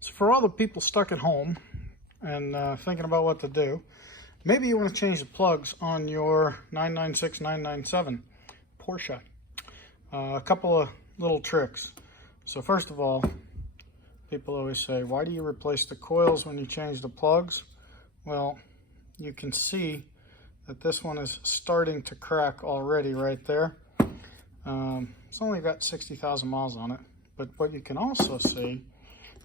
So for all the people stuck at home and thinking about what to do, maybe you want to change the plugs on your 996 997 Porsche. A couple of little tricks. So first of all, people always say, why do you replace the coils when you change the plugs? Well, you can see that this one is starting to crack already right there. It's only got 60,000 miles on it, but what you can also see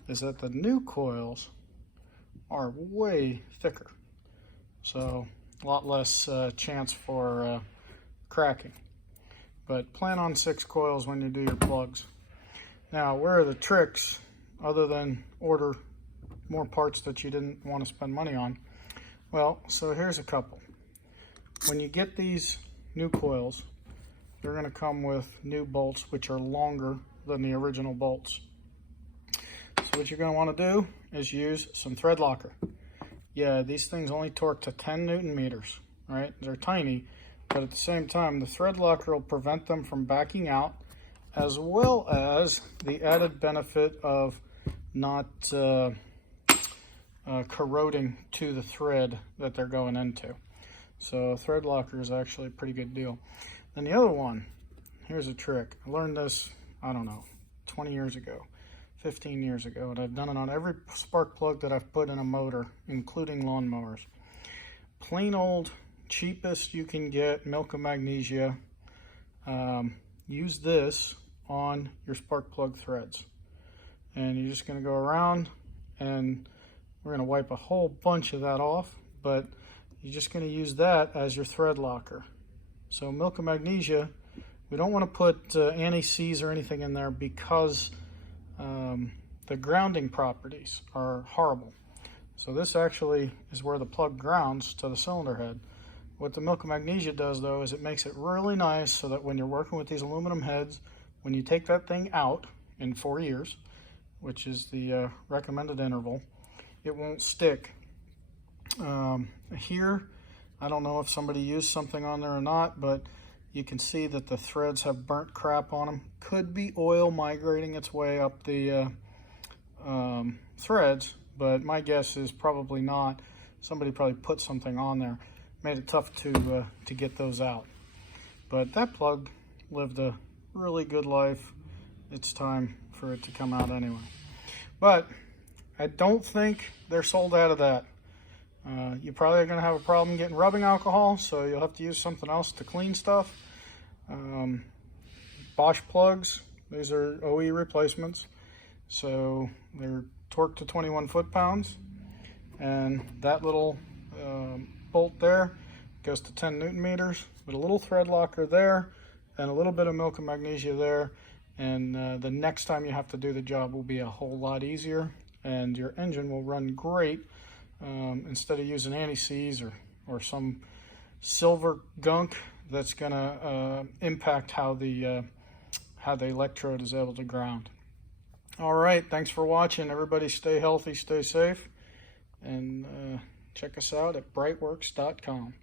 is that the new coils are way thicker, so a lot less chance for cracking. But plan on 6 coils when you do your plugs. Now, where are the tricks other than order more parts that you didn't want to spend money on? Well, so here's a couple. When you get these new coils, they're going to come with new bolts which are longer than the original bolts. So what you're going to want to do is use some thread locker. Yeah, these things only torque to 10 Newton meters, right? They're tiny, but at the same time, the thread locker will prevent them from backing out, as well as the added benefit of not corroding to the thread that they're going into. So thread locker is actually a pretty good deal. Then the other one, here's a trick. I learned this, I don't know, 20 years ago, 15 years ago, and I've done it on every spark plug that I've put in a motor, including lawnmowers. Plain old, cheapest you can get, milk of magnesia. Use this on your spark plug threads. And you're just going to go around, and we're going to wipe a whole bunch of that off, but you're just going to use that as your thread locker. So milk of magnesia, we don't want to put anti-seize or anything in there because the grounding properties are horrible. So this actually is where the plug grounds to the cylinder head. What the milk of magnesia does though is it makes it really nice so that when you're working with these aluminum heads, when you take that thing out in 4 years, which is the recommended interval, it won't stick. Here, I don't know if somebody used something on there or not, but you can see that the threads have burnt crap on them. Could be oil migrating its way up the threads, but my guess is probably not. Somebody probably put something on there. Made it tough to get those out. But that plug lived a really good life. It's time for it to come out anyway. But I don't think they're sold out of that. You probably are going to have a problem getting rubbing alcohol, so you'll have to use something else to clean stuff. Bosch plugs, these are OE replacements, so they're torqued to 21 foot-pounds, and that little bolt there goes to 10 Newton meters, with a little thread locker there, and a little bit of milk of magnesia there, and the next time you have to do the job will be a whole lot easier, and your engine will run great. Instead of using anti-seize or some silver gunk that's going to impact how the electrode is able to ground. All right, thanks for watching. Everybody stay healthy, stay safe, and check us out at BreitWerks.com.